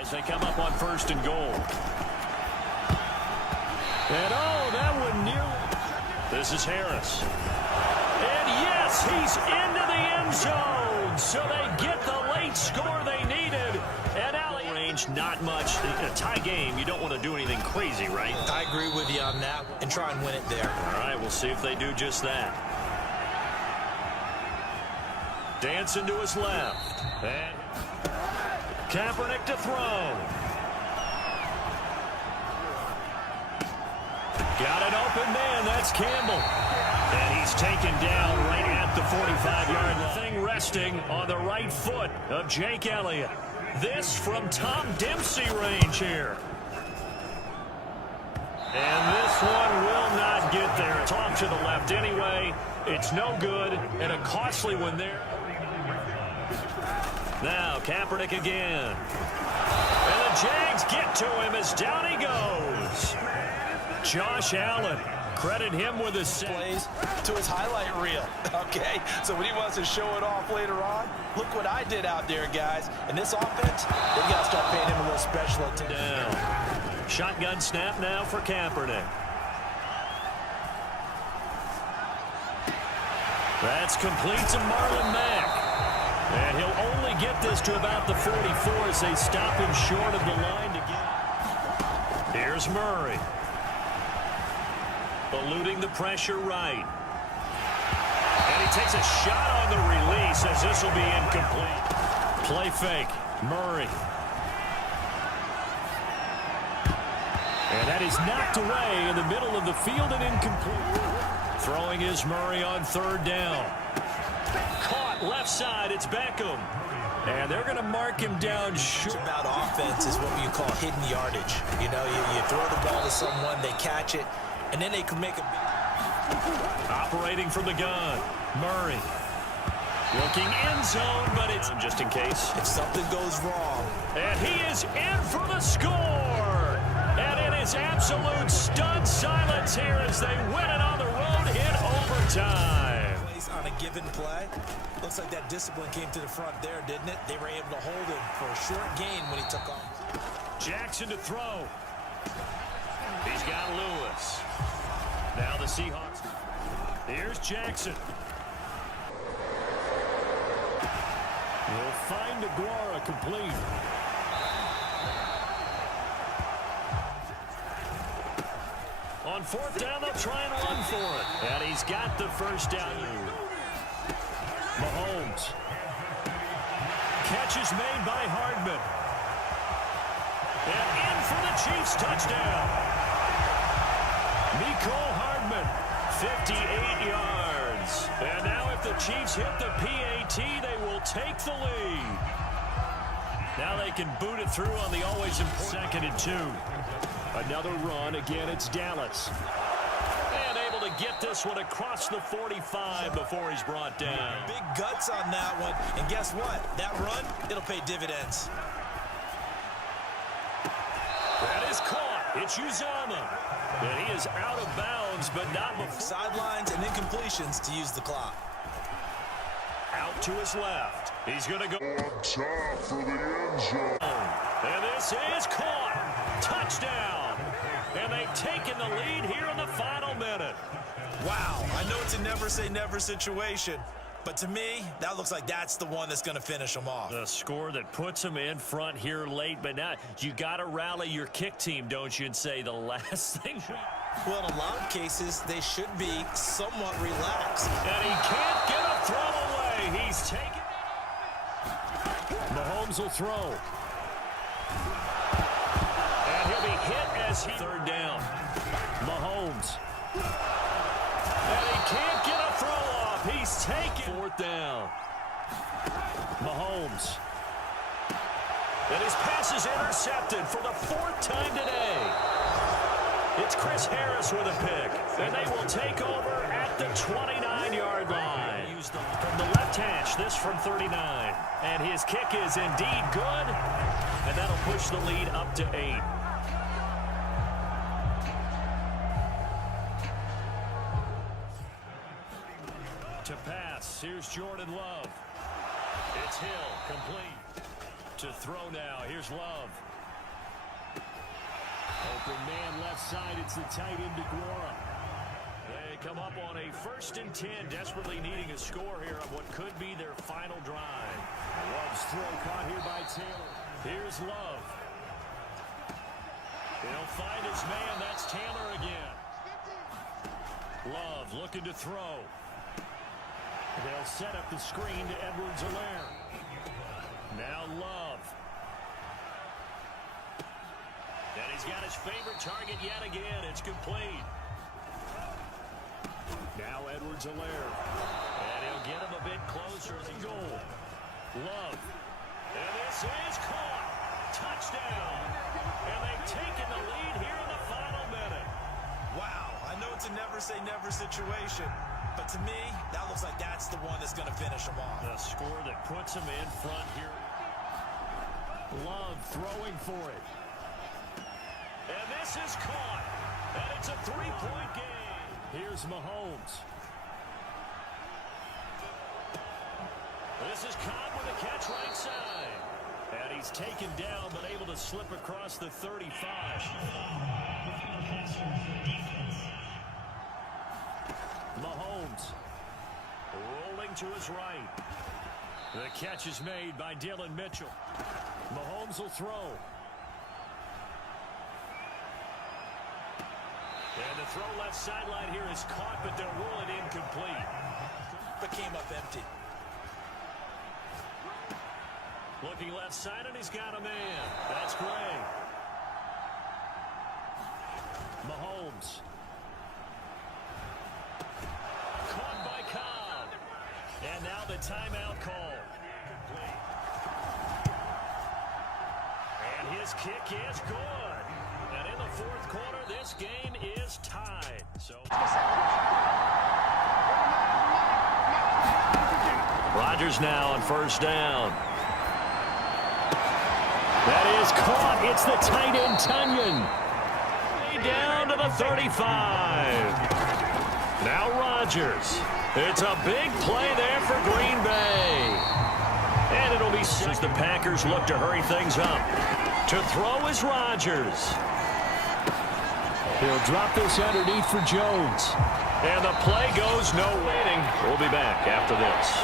As they come up on 1st and goal. And oh, that one nearly. This is Harris. And yes, he's into the end zone. So they get the late score they needed. And now range, not much. In a tie game, you don't want to do anything crazy, right? I agree with you on that and try and win it there. All right, we'll see if they do just that. Dancing to his left. And Kaepernick to throw. Got an open man. That's Campbell. And he's taken down right at the 45-yard line. Thing resting on the right foot of Jake Elliott. This from Tom Dempsey range here. And this one will not get there. It's off to the left anyway. It's no good and a costly one there. Now Kaepernick again. And the Jags get to him as down he goes. Josh Allen. Credit him with his plays to his highlight reel. Okay, so when he wants to show it off later on, look what I did out there, guys. And this offense, they got to start paying him a little special attention. Down. Shotgun snap now for Kaepernick. That's complete to Marlon Mack. And he'll only get this to about the 44 as they stop him short of the line to get. Here's Murray. Eluding the pressure right. And he takes a shot on the release as this will be incomplete. Play fake. Murray. And that is knocked away in the middle of the field and incomplete. Throwing is Murray on 3rd down. Caught left side. It's Beckham. And they're going to mark him down short. About offense is what you call hidden yardage. You know, you throw the ball to someone, they catch it, and then they can make a big... Operating from the gun. Murray. Looking end zone, but it's just in case. If something goes wrong. And he is in for the score. And it is absolute stunned silence here as they win it on the road in overtime. On a given play. Looks like that discipline came to the front there, didn't it? They were able to hold him for a short gain when he took off. Jackson to throw. He's got Lewis. Now the Seahawks. Here's Jackson. We'll find Aguara complete. On 4th down, they'll try and run for it. And he's got the first down. Mahomes. Catch is made by Hardman. And in for the Chiefs touchdown. Mecole Hardman, 58 yards. And now if the Chiefs hit the PAT, they will take the lead. Now they can boot it through on the always important 2nd and 2. Another run. Again, it's Dallas. And able to get this one across the 45 before he's brought down. Big guts on that one. And guess what? That run, it'll pay dividends. That is caught. It's Uzama. And he is out of bounds, but not before. Sidelines and incompletions to use the clock. Out to his left. He's going to go on top for the end zone. And this is caught. Touchdown. And they've taken the lead here in the final minute. Wow, I know it's a never say never situation, but to me, that looks like that's the one that's going to finish them off. The score that puts them in front here late, but now you got to rally your kick team, don't you, and say the last thing. Well, in a lot of cases, they should be somewhat relaxed. And he can't get a throw away. He's taken. Mahomes will throw. And he'll be hit as he 3rd down. Mahomes. And he can't get a throw off. He's taken 4th down. Mahomes. And his pass is intercepted for the 4th time today. It's Chris Harris with a pick. And they will take over at the 29-yard line. From the left hash, this from 39. And his kick is indeed good. And that'll push the lead up to 8. To pass, here's Jordan Love. It's Hill, complete. To throw now. Here's Love. Open man left side. It's the tight end DeGuara. They come up on a 1st and 10, desperately needing a score here on what could be their final drive. Love's throw caught here by Taylor. Here's Love. He'll find his man. That's Taylor again. Love looking to throw. They'll set up the screen to Edwards-Helaire. Now Love. And he's got his favorite target yet again. It's complete. Now Edwards-Helaire. And he'll get him a bit closer as he goes. Love. And this is caught. Touchdown. And they've taken the lead here in the final minute. Wow, I know it's a never-say-never situation, but to me, that looks like that's the one that's going to finish them off. The score that puts them in front here. Love throwing for it. And this is caught. And it's a 3-point game. Here's Mahomes. This is caught with a catch right side. And he's taken down, but able to slip across the 35. Mahomes rolling to his right. The catch is made by Dillon Mitchell. Mahomes will throw. And the throw left sideline here is caught, but they'll rule it incomplete. But came up empty. Looking left side, and he's got a man. That's Gray. Mahomes. Caught by Cobb. And now the timeout call. And his kick is good. And in the 4th quarter, this game is tied. So Rodgers now on 1st down. That is caught. It's the tight end, Tunyon. Down to the 35. Now Rodgers. It's a big play there for Green Bay. And it'll be since the Packers look to hurry things up. To throw is Rodgers. He'll drop this underneath for Jones. And the play goes no waiting. We'll be back after this.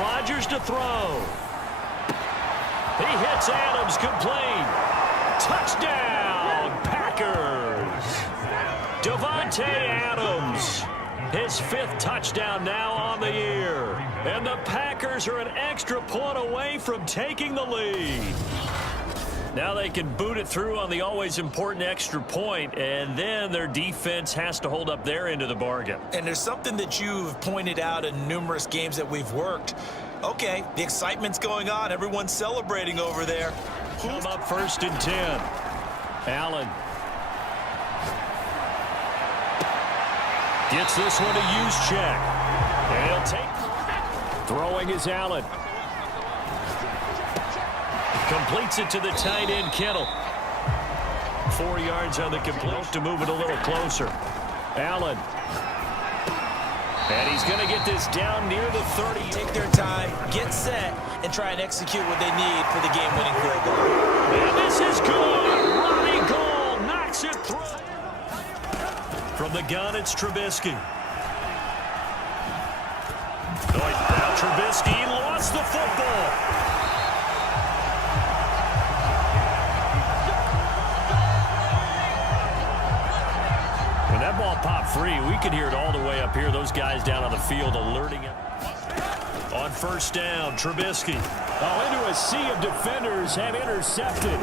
Rodgers to throw. He hits Adams, complete. Touchdown, Packers. Davante Adams, his 5th touchdown now on the year. And the Packers are an extra point away from taking the lead. Now they can boot it through on the always important extra point, and then their defense has to hold up their end of the bargain. And there's something that you've pointed out in numerous games that we've worked. Okay, the excitement's going on. Everyone's celebrating over there. Come up 1st and 10. Allen. Gets this one to use check. And he'll take. Throwing is Allen. Completes it to the tight end, Kittle. 4 yards on the complete to move it a little closer. Allen. And he's going to get this down near the 30. Take their time, get set, and try and execute what they need for the game-winning field goal. And this is good. Ronnie Gold knocks it through. From the gun, it's Trubisky. Now Trubisky lost the football. That ball popped free. We could hear it all the way up here. Those guys down on the field alerting it. On 1st down, Trubisky. Oh, into a sea of defenders and intercepted.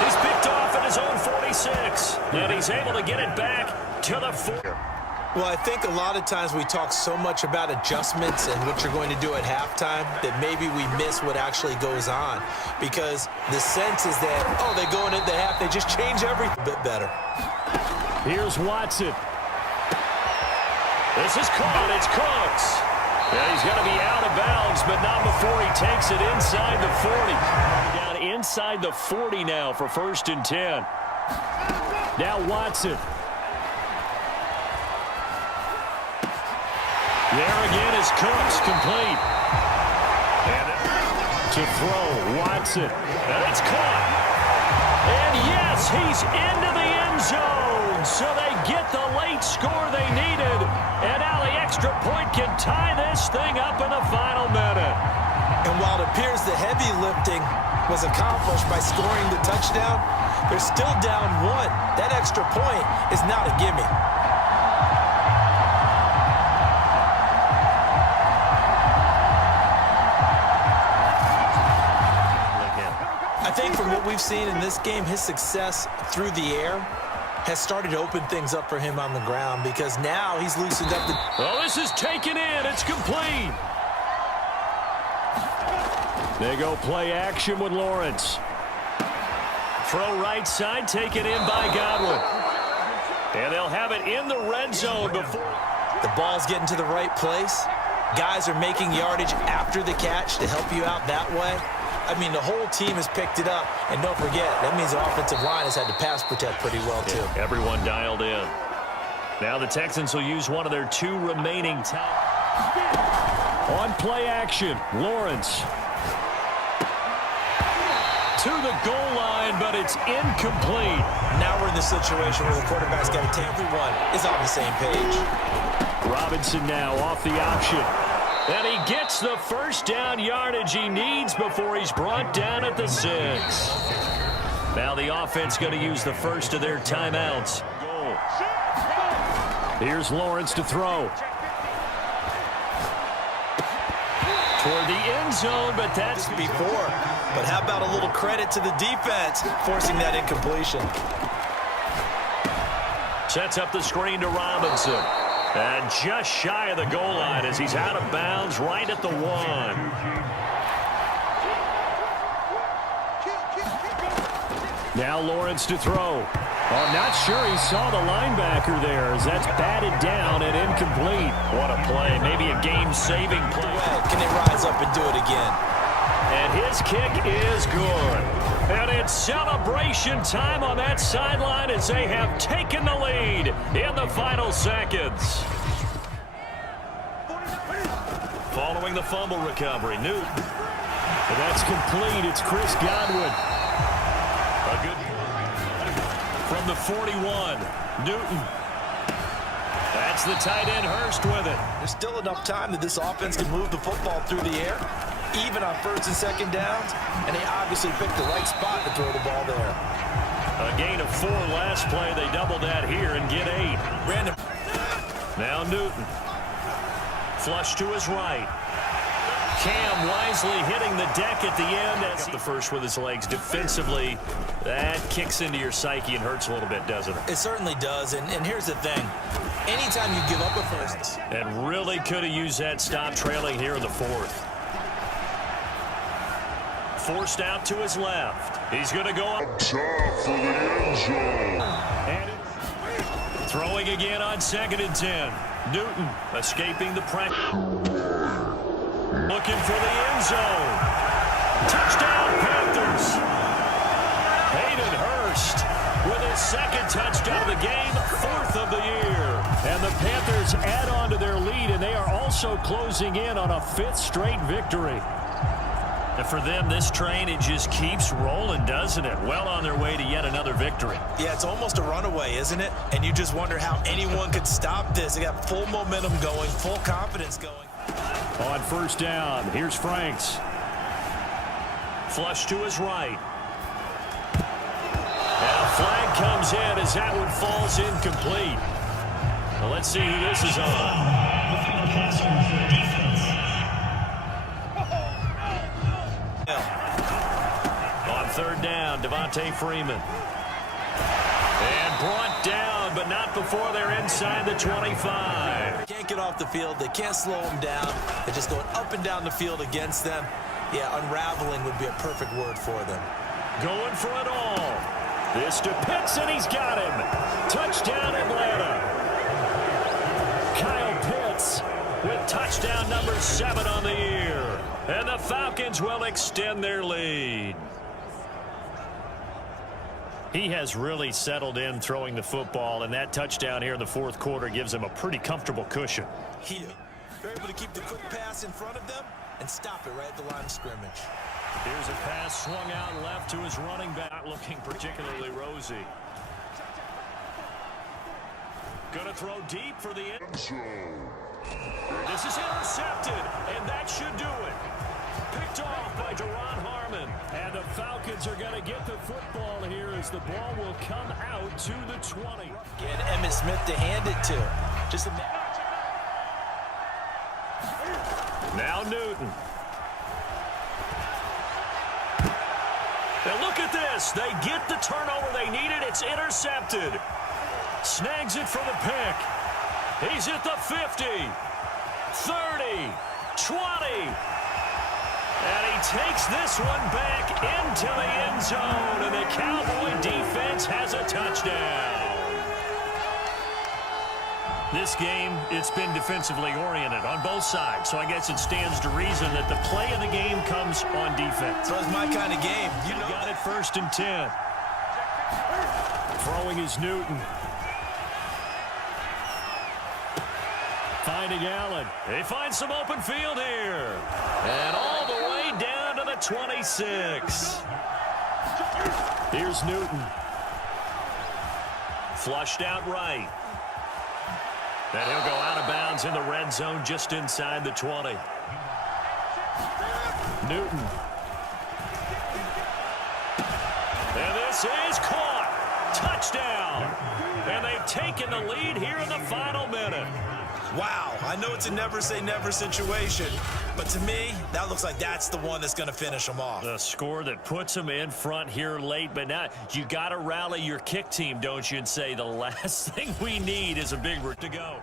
He's picked off at his own 46. And he's able to get it back to the 40. Well, I think a lot of times we talk so much about adjustments and what you're going to do at halftime that maybe we miss what actually goes on. Because the sense is that, oh, they go into the half, they just change everything a bit better. Here's Watson. This is caught. It's Cooks. Yeah, he's got to be out of bounds, but not before he takes it inside the 40. Down inside the 40 now for 1st and 10. Now Watson. There again is Cooks, complete. And to throw, Watson. And it's caught. And yes, he's into the end zone. So they get the late score they needed. And now the extra point can tie this thing up in the final minute. And while it appears the heavy lifting was accomplished by scoring the touchdown, they're still down one. That extra point is not a gimme. I think from what we've seen in this game, his success through the air has started to open things up for him on the ground, because now he's loosened up the... Oh, this is taken in. It's complete. They go play action with Lawrence. Throw right side, taken in by Godwin. And they'll have it in the red zone before. The ball's getting to the right place. Guys are making yardage after the catch to help you out that way. I mean, the whole team has picked it up. And don't forget, that means the offensive line has had to pass protect pretty well, too. Yeah, everyone dialed in. Now the Texans will use one of their two remaining on play action. Lawrence to the goal line, but it's incomplete. Now we're in the situation where the quarterback's got to take everyone is on the same page. Robinson now off the option. And he gets the first down yardage he needs before he's brought down at the 6. Now the offense going to use the first of their timeouts. Goal. Here's Lawrence to throw. Toward the end zone, but that's before. But how about a little credit to the defense forcing that incompletion? Sets up the screen to Robinson. And just shy of the goal line as he's out of bounds right at the 1. Now Lawrence to throw. I'm not sure he saw the linebacker there as that's batted down and incomplete. What a play. Maybe a game-saving play. Can they rise up and do it again? And his kick is good. And it's celebration time on that sideline as they have taken the lead in the final seconds. Following the fumble recovery, Newton. And that's complete. It's Chris Godwin. A good from the 41, Newton. That's the tight end Hurst with it. There's still enough time that this offense can move the football through the air, even on first and second downs, and they obviously picked the right spot to throw the ball there. A gain of 4 last play. They double that here and get 8. Brandon. Now Newton. Flush to his right. Cam wisely hitting the deck at the end. As the first with his legs. Defensively, that kicks into your psyche and hurts a little bit, doesn't it? It certainly does, and here's the thing. Anytime you give up a first. And really could have used that stop trailing here in the 4th. Forced out to his left. He's going to go up. Top for the end zone. And throwing again on 2nd and 10. Newton escaping the pressure. Looking for the end zone. Touchdown, Panthers. Hayden Hurst with his 2nd touchdown of the game, 4th of the year. And the Panthers add on to their lead, and they are also closing in on a 5th straight victory. And for them, this train, it just keeps rolling, doesn't it? Well on their way to yet another victory. Yeah, it's almost a runaway, isn't it? And you just wonder how anyone could stop this. They got full momentum going, full confidence going. On 1st down, here's Franks. Flush to his right. And a flag comes in as that one falls incomplete. Well, let's see who this is on. On 3rd down, Devontae Freeman. And brought down, but not before they're inside the 25. Can't get off the field. They can't slow them down. They're just going up and down the field against them. Yeah, unraveling would be a perfect word for them. Going for it all. This to Pitts, and he's got him. Touchdown, Atlanta. Kyle Pitts with touchdown number 7 on the year. And the Falcons will extend their lead. He has really settled in throwing the football, and that touchdown here in the 4th quarter gives him a pretty comfortable cushion. They're able to keep the quick pass in front of them. and stop it right at the line of scrimmage. Here's a pass swung out left to his running back. Not looking particularly rosy. Going to throw deep for the end zone. This is intercepted, and that should do it. Picked off by Duron Harmon. And the Falcons are going to get the football here as the ball will come out to the 20. Get Emmitt Smith to hand it to. Just a Now Newton. Now look at this. They get the turnover they needed. It's intercepted. Snags it for the pick. He's at the 50, 30, 20. And he takes this one back into the end zone. And the Cowboy defense has a touchdown. This game, it's been defensively oriented on both sides. So I guess it stands to reason that the play of the game comes on defense. So it's my kind of game. You got it 1st and 10. Throwing is Newton. Finding Allen. They find some open field here. And all the way down to the 26. Here's Newton. Flushed out right. And he'll go out of bounds in the red zone just inside the 20. Newton. And this is caught. Touchdown. And they've taken the lead here in the final minute. Wow, I know it's a never-say-never situation, but to me, that looks like that's the one that's going to finish them off. The score that puts them in front here late, but now you got to rally your kick team, don't you, and say the last thing we need is a big route to go.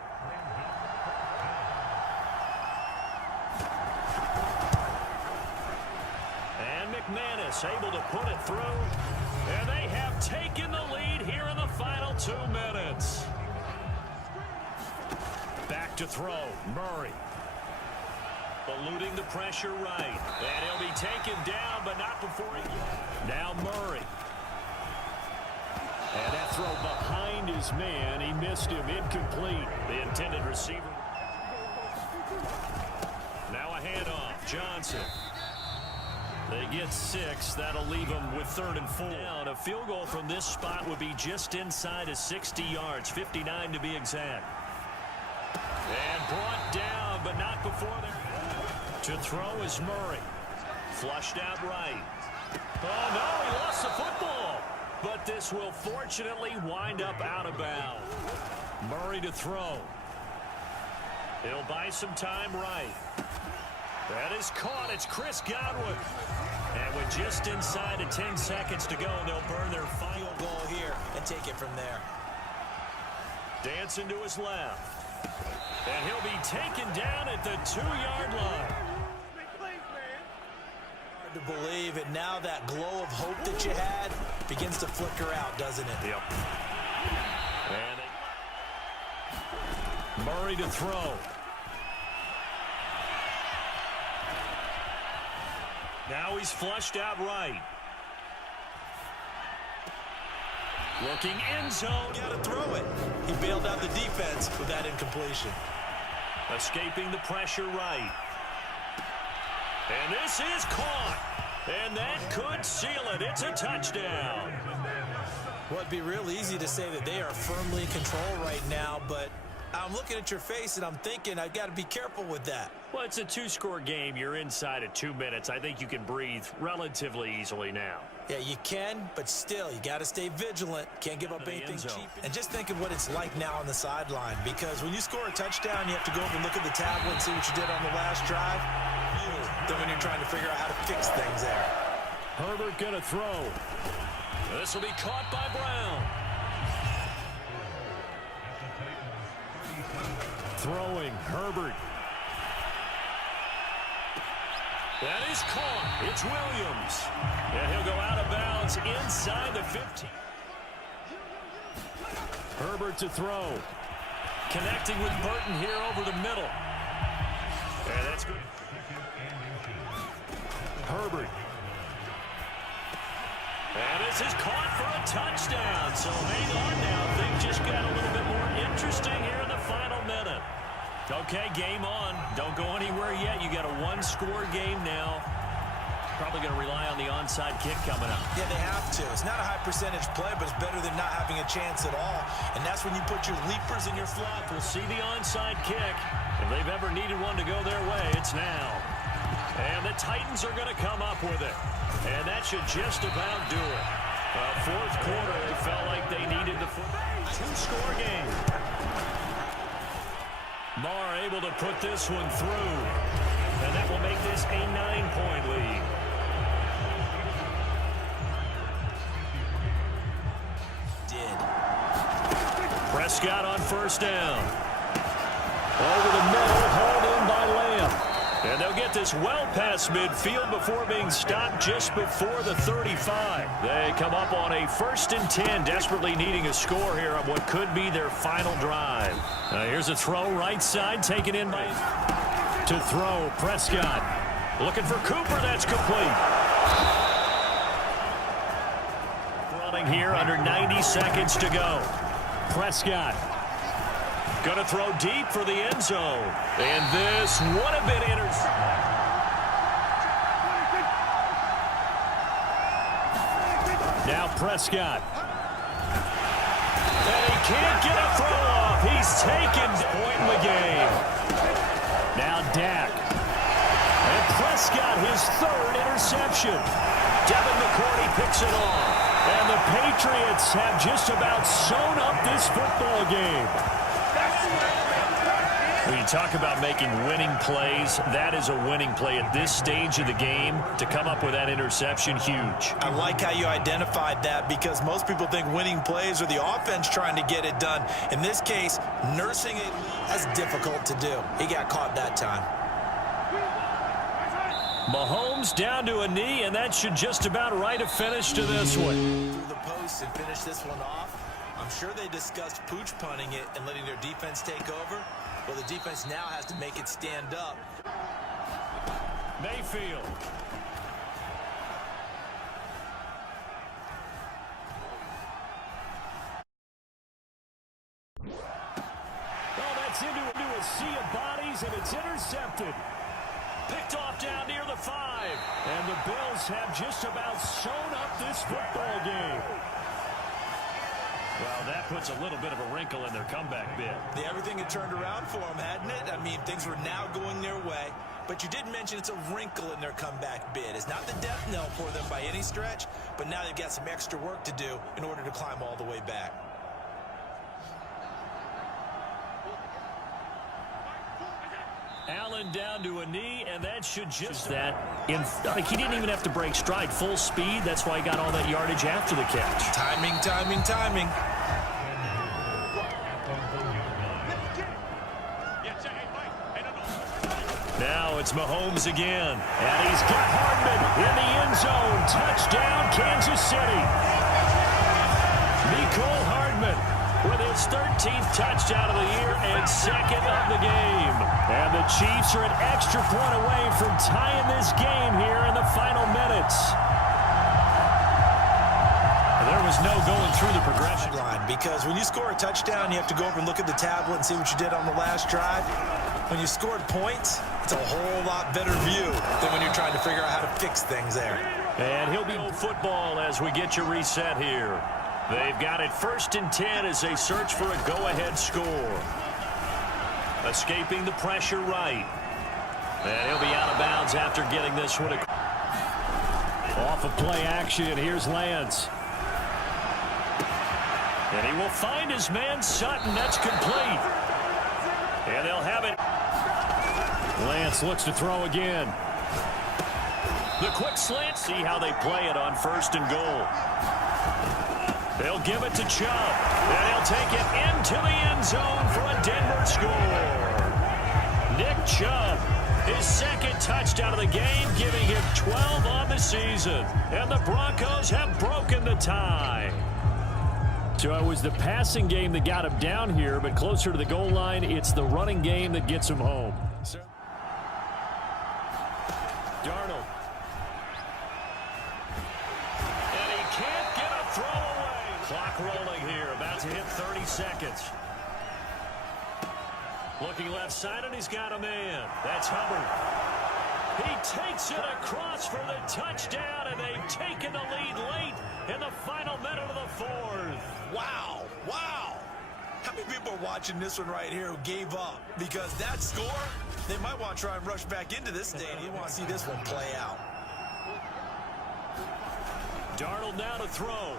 And McManus able to put it through, and they have taken the lead here in the final 2 minutes. Back to throw, Murray. Eluding the pressure right. And he'll be taken down, but not before he... Now Murray. And that throw behind his man. He missed him, incomplete. The intended receiver. Now a handoff, Johnson. They get 6. That'll leave them with 3rd and 4. Down, a field goal from this spot would be just inside of 60 yards, 59 to be exact. And brought down, but not before there. To throw is Murray. Flushed out right. Oh, no, he lost the football. But this will fortunately wind up out of bounds. Murray to throw. He'll buy some time right. That is caught. It's Chris Godwin. And with just inside of 10 seconds to go, they'll burn their final goal here and take it from there. Dancing to his left. And he'll be taken down at the 2-yard line. Hard to believe it. Now that glow of hope that you had begins to flicker out, doesn't it? Yep. And Murray to throw. Now he's flushed out right. Looking end zone. Got to throw it. He bailed out the defense with that incompletion. Escaping the pressure right. And this is caught. And that could seal it. It's a touchdown. Well, it'd be real easy to say that they are firmly in control right now, but I'm looking at your face and I'm thinking I've got to be careful with that. Well, it's a 2-score game. You're inside of 2 minutes. I think you can breathe relatively easily now. Yeah, you can, but still, you got to stay vigilant. Can't give up anything cheap. And just think of what it's like now on the sideline, because when you score a touchdown, you have to go over and look at the tablet and see what you did on the last drive. Then when you're trying to figure out how to fix things there. Herbert going to throw. This will be caught by Brown. Throwing, Herbert. That is caught. It's Williams. And he'll go out of bounds inside the 15. Herbert to throw. Connecting with Burton here over the middle. And that's good. Herbert. And this is caught for a touchdown. So hang on now. Things just got a little bit more interesting here in the final minute. Okay, game on. Don't go anywhere yet. You got a one-score game now. Probably going to rely on the onside kick coming up. Yeah, they have to. It's not a high percentage play, but it's better than not having a chance at all. And that's when you put your leapers in your flock. We'll see the onside kick. If they've ever needed one to go their way, it's now. And the Titans are going to come up with it. And that should just about do it. Fourth quarter, they felt like they needed the two-score game. Marr able to put this one through. And that will make this a 9-point lead. Prescott on first down. Over the middle, hauled in by Lamb. And they'll get this well past midfield before being stopped just before the 35. They come up on a 1st and 10, desperately needing a score here on what could be their final drive. Here's a throw right side, taken in by... To throw, Prescott. Looking for Cooper, that's complete. Running here under 90 seconds to go. Prescott. Going to throw deep for the end zone. And this would have been intercepted. Now Prescott. And he can't get a throw off. He's taken point in the game. Now Dak. And Prescott, his 3rd interception. Devin McCourty picks it off. And the Patriots have just about sewn up this football game. When you talk about making winning plays, that is a winning play at this stage of the game. To come up with that interception, huge. I like how you identified that because most people think winning plays are the offense trying to get it done. In this case, nursing it, that's difficult to do. He got caught that time. Mahomes down to a knee, and that should just about write a finish to this one. Through the post and finish this one off. I'm sure they discussed pooch punting it and letting their defense take over. Well, the defense now has to make it stand up. Mayfield. Oh, that's into a sea of bodies, and it's intercepted. Picked off down near the 5. And the Bills have just about sewn up this football game. Well, that puts a little bit of a wrinkle in their comeback bid. Everything had turned around for them, hadn't it? I mean, things were now going their way. But you did mention it's a wrinkle in their comeback bid. It's not the death knell for them by any stretch, but now they've got some extra work to do in order to climb all the way back. Allen down to a knee, and that should just that. Like he didn't even have to break stride. Full speed. That's why he got all that yardage after the catch. Timing, timing, timing. Now it's Mahomes again. And he's got Hardman in the end zone. Touchdown, Kansas City. Mecole Hardman with his 13th touchdown of the year and 2nd of the game. And the Chiefs are an extra point away from tying this game here in the final minutes. There was no going through the progression line because when you score a touchdown, you have to go over and look at the tablet and see what you did on the last drive. When you scored points, it's a whole lot better view than when you're trying to figure out how to fix things there. And he'll be football as we get you reset here. They've got it 1st and 10 as they search for a go-ahead score. Escaping the pressure right. And he'll be out of bounds after getting this one. Off of play action, here's Lance. And he will find his man Sutton. That's complete. And they'll have it. Lance looks to throw again. The quick slant. See how they play it on 1st and goal. They'll give it to Chubb. And he'll take it into the end zone for a Denver score. Nick Chubb, his 2nd touchdown of the game, giving him 12 on the season. And the Broncos have broken the tie. So it was the passing game that got him down here, but closer to the goal line, it's the running game that gets him home. Darnold. And he can't get a throw away. Clock rolling here, about to hit 30 seconds. Looking left side, and he's got a man. That's Hubbard. He takes it across for the touchdown, and they've taken the lead late in the final minute of the fourth. Wow, wow. How many people are watching this one right here who gave up? Because that score, they might want to try and rush back into this stadium. You want to see this one play out. Darnold now to throw.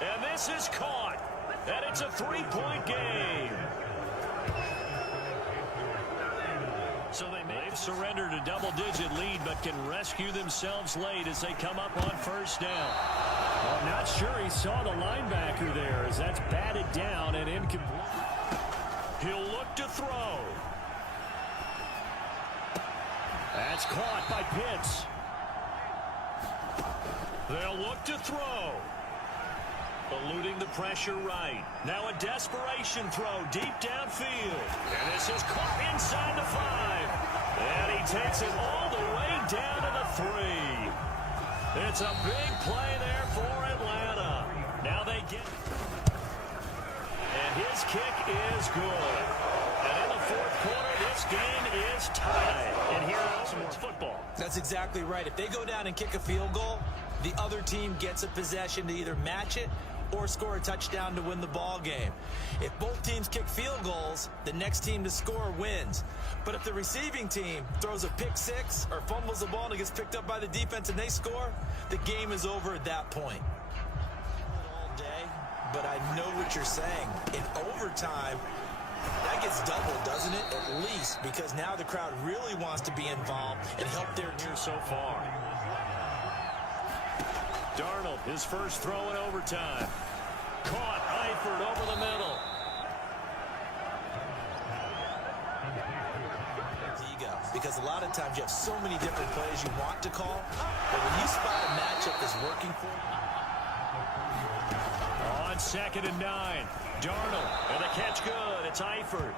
And this is caught. And it's a 3-point game. So they've surrendered a double-digit lead, but can rescue themselves late as they come up on first down. Well, I'm not sure he saw the linebacker there as that's batted down and incomplete. He'll look to throw. That's caught by Pitts. They'll look to throw. Eluding the pressure right. Now a desperation throw deep downfield. And this is caught inside the 5. And he takes it all the way down to the 3. It's a big play there for Atlanta. Now they get it. And his kick is good. And in the fourth quarter, this game is tied. And here is more football. That's exactly right. If they go down and kick a field goal, the other team gets a possession to either match it or score a touchdown to win the ball game. If both teams kick field goals, the next team to score wins. But if the receiving team throws a pick six or fumbles the ball and it gets picked up by the defense and they score, the game is over at that point. All day, but I know what you're saying. In overtime, that gets doubled, doesn't it? At least, because now the crowd really wants to be involved and help their team so far. Darnold, his first throw in overtime. Caught, Eifert over the middle. Because a lot of times you have so many different plays you want to call, but when you spot a matchup that's working for you. On 2nd and 9, Darnold, and the catch good. It's Eifert.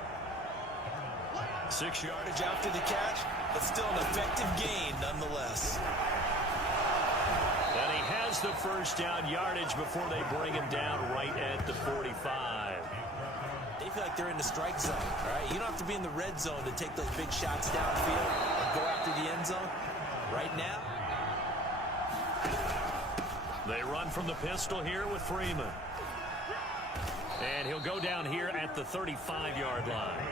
6 yardage after the catch, but still an effective gain nonetheless. And he has the first down yardage before they bring him down right at the 45. They feel like they're in the strike zone, all right? You don't have to be in the red zone to take those big shots downfield or go after the end zone. Right now, they run from the pistol here with Freeman. And he'll go down here at the 35-yard line.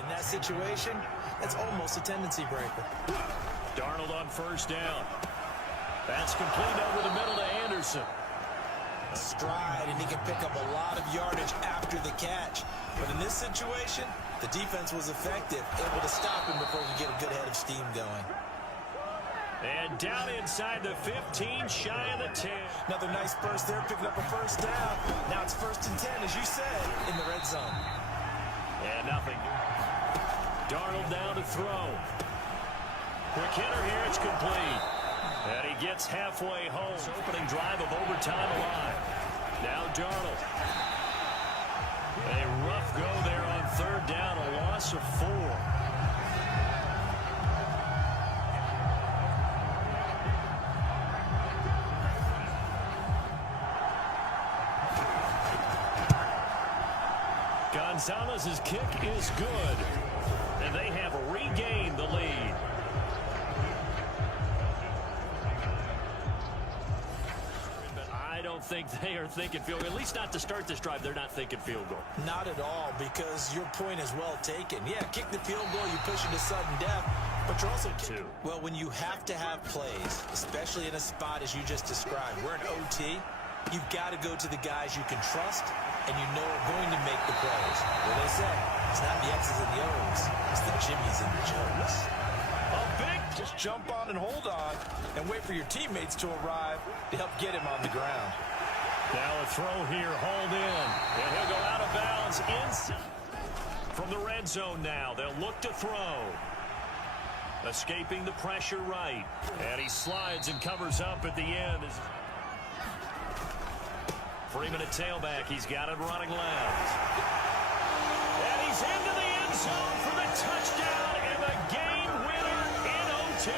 In that situation, that's almost a tendency breaker. Darnold on first down. That's complete over the middle to Anderson. Stride, and he can pick up a lot of yardage after the catch. But in this situation, the defense was effective, able to stop him before he could get a good head of steam going. And down inside the 15, shy of the 10. Another nice burst there, picking up a first down. Now it's 1st and 10, as you said, in the red zone. And nothing. Darnold down to throw. Quick hitter here, it's complete. And he gets halfway home. Opening drive of overtime alive. Now Darnold. A rough go there on 3rd down, a loss of 4. Gonzalez's kick is good. And they have regained the lead. I don't think they are thinking field goal. At least not to start this drive. They're not thinking field goal. Not at all, because your point is well taken. Yeah, kick the field goal, you push it to sudden death, but you're also two. Well, when you have to have plays, especially in a spot as you just described, we're in OT, you've got to go to the guys you can trust and you know are going to make the plays. What they say, it's not the X's and the O's, it's the Jimmys and the Joes. Just jump on and hold on and wait for your teammates to arrive to help get him on the ground. Now a throw here, hauled in. And he'll go out of bounds inside. From the red zone now, they'll look to throw. Escaping the pressure right. And he slides and covers up at the end. Freeman at tailback. He's got it running left. And he's into the end zone for the touchdown and the game winner in OT.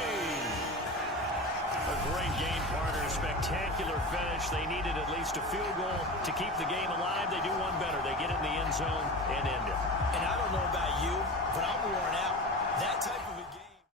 A great game, partner. Spectacular finish. They needed at least a field goal to keep the game alive. They do one better. They get it in the end zone and end it. And I don't know about you, but I'm worn out. That type of